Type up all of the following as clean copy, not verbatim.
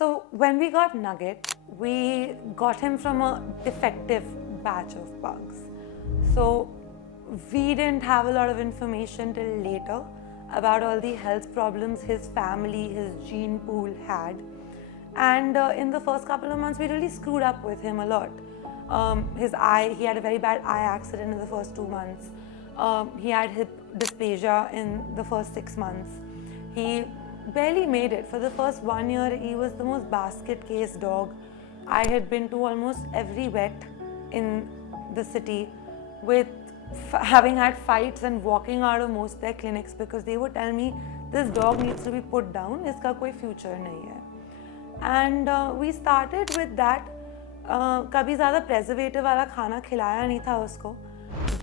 So when we got Nugget, we got him from a defective batch of pugs. So we didn't have a lot of information till later about all the health problems his family, his gene pool had. And in the first couple of months, we really screwed up with him a lot. His eye, he had a very bad eye accident in the first 2 months. He had hip dysplasia in the first 6 months. He barely made it. For the first 1 year, he was the most basket case dog. I had been to almost every vet in the city with having had fights and walking out of most their clinics because they would tell me this dog needs to be put down, iska koi future nahi hai. And we started with that. कभी ज़्यादा preservative वाला खाना खिलाया नहीं था उसको.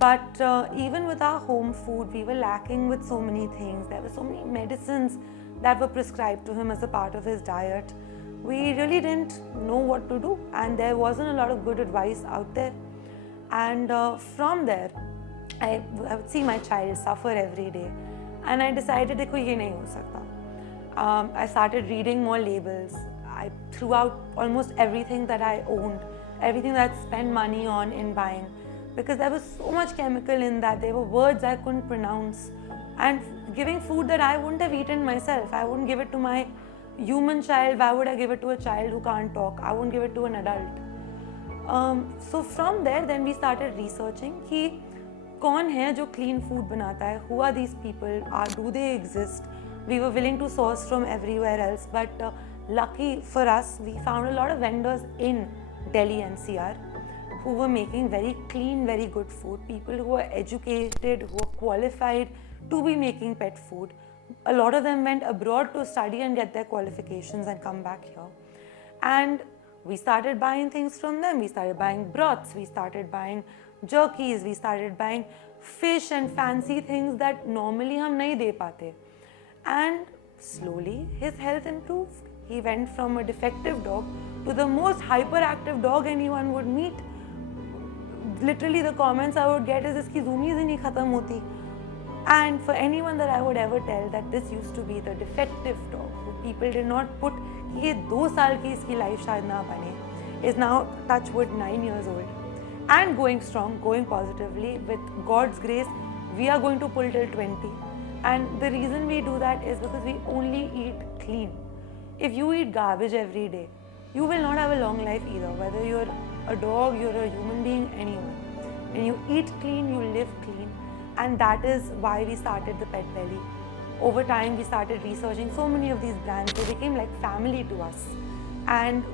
But even with our home food, we were lacking with so many things. There were so many medicines that were prescribed to him as a part of his diet. We really didn't know what to do, and there wasn't a lot of good advice out there. And from there, I would see my child suffer every day, and I decided देखो ये नहीं हो सकता. I started reading more labels. I threw out almost everything that I owned, everything that I spent money on in buying, because there was so much chemical in that. There were words I couldn't pronounce, and giving food that I wouldn't have eaten myself. I wouldn't give it to my human child. Why would I give it to a child who can't talk? I wouldn't give it to an adult. So from there, then we started researching कि कौन है जो clean food बनाता है? Who are these people? Do they exist? We were willing to source from everywhere else, but lucky for us, we found a lot of vendors in Delhi NCR who were making very clean, very good food. People who were educated, who were qualified to be making pet food. A lot of them went abroad to study and get their qualifications and come back here. And we started buying things from them. We started buying broths, we started buying jerkies, we started buying fish and fancy things that normally हम नहीं दे पाते. And slowly his health improved. He went from a defective dog to the most hyperactive dog anyone would meet. Literally the comments I would get is इसकी zoomies ही नहीं खत्म होती. And for anyone that I would ever tell that this used to be the defective dog who people did not put कि ये 2 साल की इसकी life शायद ना बने, is now touch wood 9 years old and going strong, going positively. With God's grace, we are going to pull till 20. And the reason we do that is because we only eat clean. If you eat garbage every day, you will not have a long life either, whether you're a dog, you're a human being, anyone. When you eat clean, you live clean, and that is why we started the Pet Belly. Over time, we started researching so many of these brands. They became like family to us, and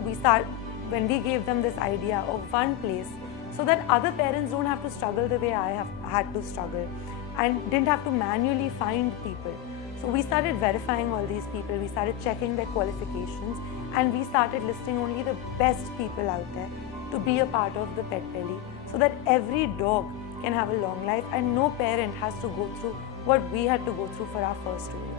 when we gave them this idea of one place so that other parents don't have to struggle the way I have had to struggle and didn't have to manually find people. So we started verifying all these people, we started checking their qualifications, and we started listing only the best people out there to be a part of the Pet Belly so that every dog can have a long life and no parent has to go through what we had to go through for our first 2 years.